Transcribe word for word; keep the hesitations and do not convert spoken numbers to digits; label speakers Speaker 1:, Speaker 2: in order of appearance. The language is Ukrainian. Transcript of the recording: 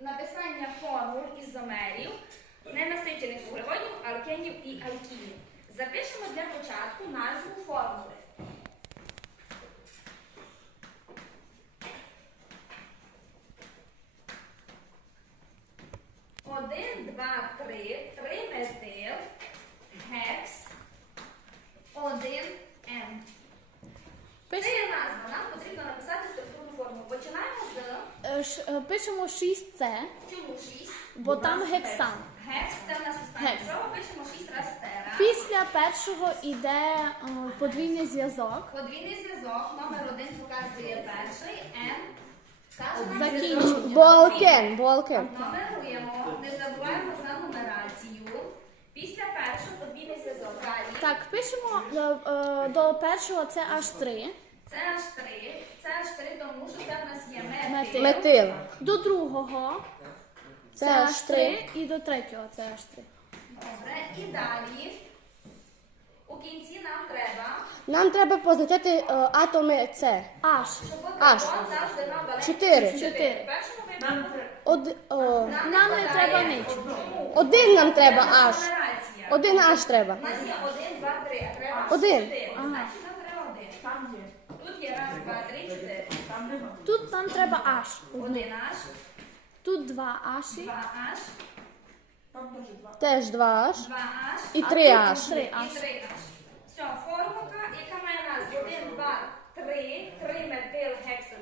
Speaker 1: написання формул ізомерів, ненасичених вуглеводів, алкенів і алкінів. Запишемо для початку назву формули. один, два, три, три метил, гекс, один ен. Це є назва. Нам потрібно написати структурну формулу. Починаємо з...
Speaker 2: Е, ш- е, Пишемо шість це,
Speaker 1: Чому шість?
Speaker 2: бо там гексан.
Speaker 1: Гекс, це в нас останнє
Speaker 2: Гекс.
Speaker 1: слово. Пишемо шість раз стера.
Speaker 2: Після першого йде е, подвійний зв'язок.
Speaker 1: Подвійний зв'язок. Номер один показує перший. Н. Каже нам
Speaker 2: Закінчення.
Speaker 1: зв'язок.
Speaker 3: Бо алкен, бо алкен.
Speaker 1: Номеруємо. Не забуваємо за нумерацію. Після першого подвійний зв'язок. Далі.
Speaker 2: Так, пишемо е, е, до першого це аж три.
Speaker 1: Це аж три. Це аж три, тому що це в нас є метил.
Speaker 2: Метил.
Speaker 3: Метил.
Speaker 2: До другого це,
Speaker 3: Це
Speaker 2: аж
Speaker 3: аж
Speaker 2: три.
Speaker 3: три.
Speaker 2: І до третього це аж три.
Speaker 1: Добре. І далі. У кінці нам треба,
Speaker 3: Нам треба позначати е, атоми С.
Speaker 2: Аж.
Speaker 1: щоб
Speaker 3: Аж.
Speaker 1: протон завжди мав валенцію
Speaker 3: Чотири.
Speaker 1: чотири. В першому випадку
Speaker 3: Од, о,
Speaker 2: Нам не треба нічого.
Speaker 1: Чому?
Speaker 3: один нам треба
Speaker 1: Це
Speaker 3: аж.
Speaker 1: нумерація.
Speaker 3: Один аж треба.
Speaker 1: У нас є один, два, три, а треба
Speaker 3: Один.
Speaker 1: чотири.
Speaker 2: Ага.
Speaker 1: Значить, нам треба один.
Speaker 4: Там є,
Speaker 1: Тут є раз, два, три, чотири.
Speaker 4: там нема.
Speaker 2: Тут нам треба аж.
Speaker 1: Один аж,
Speaker 2: Тут два аші.
Speaker 1: два аж,
Speaker 4: Там теж два.
Speaker 3: Теж два аж.
Speaker 1: два аж
Speaker 3: І
Speaker 2: А
Speaker 3: три
Speaker 2: тут
Speaker 3: аж.
Speaker 2: Три
Speaker 1: і
Speaker 2: аж.
Speaker 1: три аж. Все, формулка, яка має назву один, два, три, три метил гекс